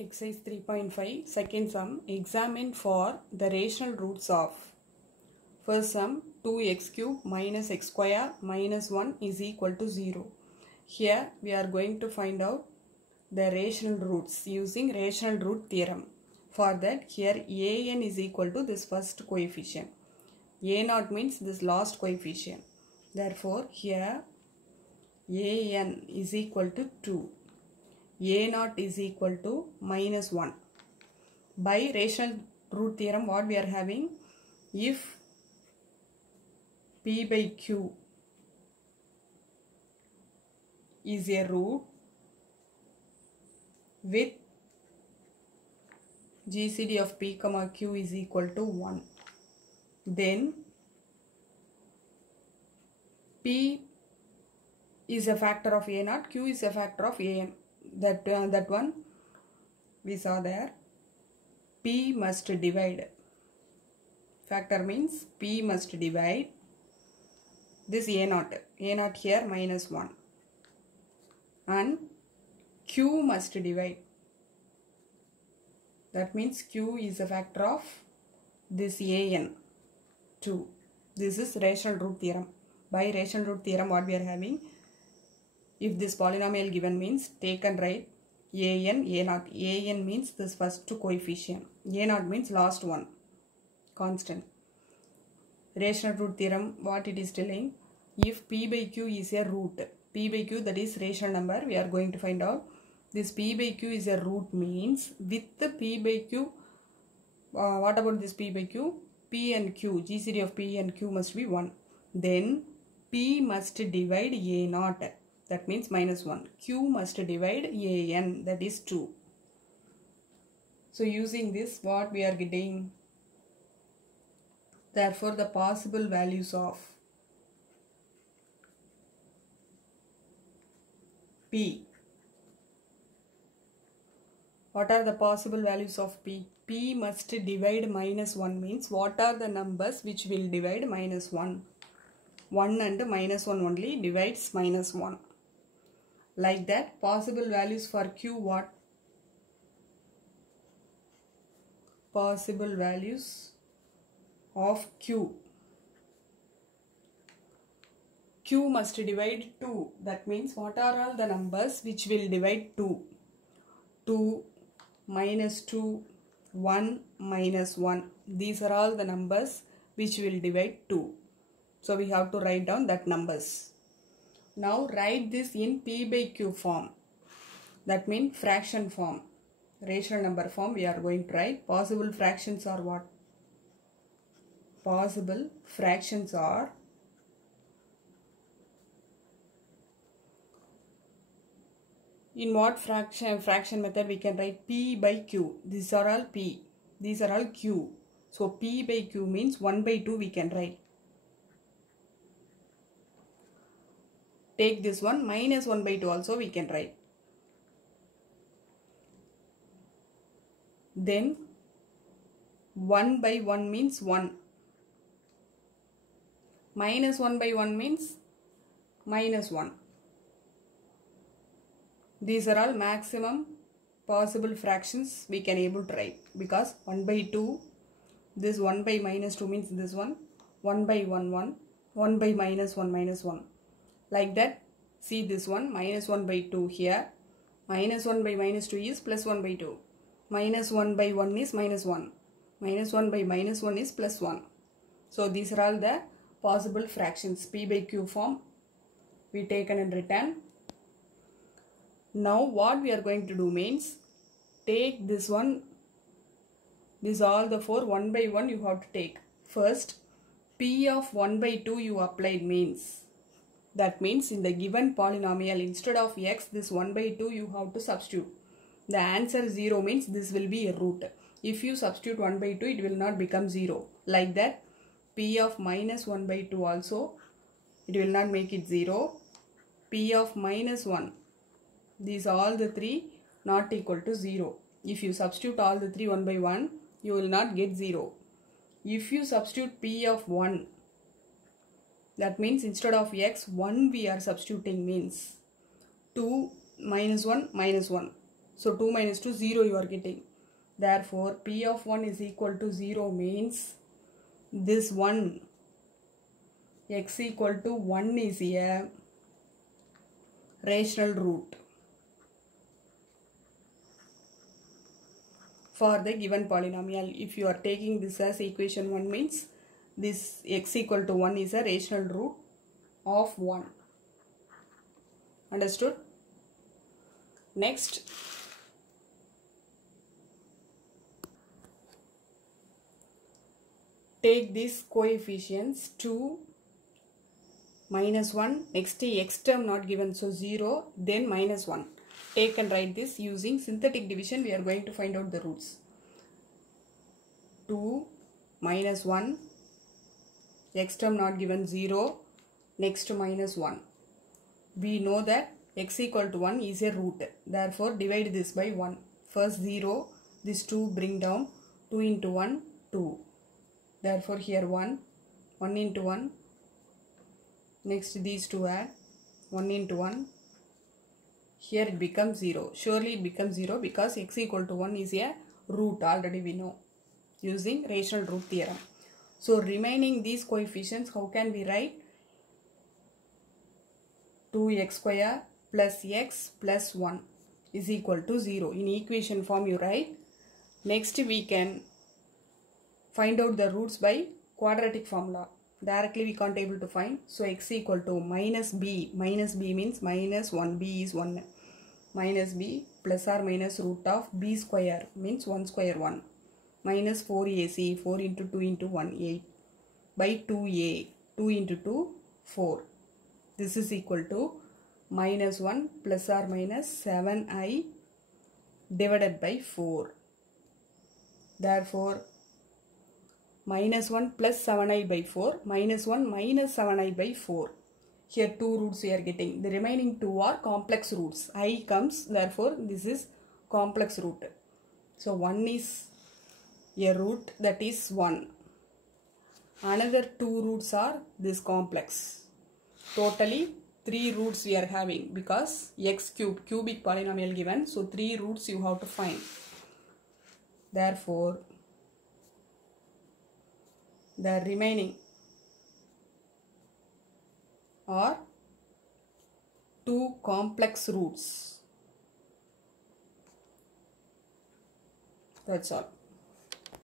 Exercise 3.5 second sum. Examine for the rational roots of. First sum 2x cube minus x square minus 1 is equal to 0. Here we are going to find out the rational roots using rational root theorem. For that here an is equal to this first coefficient. A0 means this last coefficient. Therefore here an is equal to 2. A0 is equal to minus 1. By rational root theorem what we are having? If P by Q is a root with GCD of P comma Q is equal to 1, then P is a factor of A0, Q is a factor of An. That one we saw there. P must divide. Factor means P must divide this A0. A0 here minus 1. And Q must divide. That means Q is a factor of this An 2. This is rational root theorem. By rational root theorem what we are having? If this polynomial given means take and write An, A0. An means this first coefficient. A0 means last one. Constant. Rational root theorem what it is telling? If P by Q is a root. P by Q, that is rational number, we are going to find out. This P by Q is a root means with the P by Q, what about this P by Q? P and Q, GCD of P and Q must be 1. Then P must divide A0. That means minus 1. Q must divide An, that is 2. So using this what we are getting? Therefore the possible values of P. What are the possible values of P? P must divide minus 1 means what are the numbers which will divide minus 1? 1 and minus 1 only divides minus 1. Like that, possible values for Q what? Possible values of Q. Q must divide 2. That means what are all the numbers which will divide 2? 2, minus 2, 1, minus 1. These are all the numbers which will divide 2. So we have to write down that numbers. Now write this in P by Q form. That means fraction form. Rational number form we are going to write. Possible fractions are what? Possible fractions are in what fraction method we can write P by Q. These are all P. These are all Q. So P by Q means 1 by 2 we can write. Take this one minus 1 by 2 also we can write. Then 1 by 1 means 1. Minus 1 by 1 means minus 1. These are all maximum possible fractions we can able to write, because 1 by 2, this 1 by minus 2 means this one, 1 by 1, 1, 1 by minus 1, minus 1. Like that, see this one, minus 1 by 2 here, minus 1 by minus 2 is plus 1 by 2, minus 1 by 1 is minus 1, minus 1 by minus 1 is plus 1. So these are all the possible fractions. P by Q form we taken and written. Now what we are going to do means, take this one, this all the 4 1 by 1 you have to take. First P of 1 by 2 you applied means, that means in the given polynomial instead of x this 1 by 2 you have to substitute. The answer 0 means this will be a root. If you substitute 1 by 2 it will not become 0. Like that P of minus 1 by 2 also it will not make it 0. P of minus 1, these all the 3 not equal to 0. If you substitute all the 3 1 by 1 you will not get 0. If you substitute P of 1, that means instead of x 1 we are substituting means 2 minus 1 minus 1. So 2 minus 2, 0 you are getting. Therefore, P of 1 is equal to 0 means this 1, x equal to 1 is a rational root for the given polynomial. If you are taking this as equation 1 means this x equal to 1 is a rational root of 1. Understood? Next, take these coefficients 2, minus 1, next x term not given, so 0, then minus 1. Take and write this using synthetic division. We are going to find out the roots. 2 minus 1, x term not given 0, next to minus 1. We know that x equal to 1 is a root. Therefore, divide this by 1. First 0, this 2 bring down, 2 into 1, 2. Therefore, here 1, 1 into 1. Next these two add, 1 into 1. Here it becomes 0. Surely it becomes 0 because x equal to 1 is a root, already we know, using rational root theorem. So remaining these coefficients, how can we write? 2x square plus x plus 1 is equal to 0. In equation form you write. Next we can find out the roots by quadratic formula. Directly we can't able to find. So x equal to minus b. Minus b means minus 1. b is 1. Minus b plus or minus root of b square means 1 square 1. Minus 4ac. 4 into 2 into 1. 8. By 2a. 2 into 2. 4. This is equal to minus 1 plus or minus 7i divided by 4. Therefore, minus 1 plus 7i by 4, minus 1 minus 7i by 4. Here 2 roots we are getting. The remaining 2 are complex roots. I comes, therefore this is complex root. So 1 is a root, that is 1. Another 2 roots are this complex. Totally 3 roots we are having because x cube, cubic polynomial given. So 3 roots you have to find. Therefore, the remaining are 2 complex roots. That's all.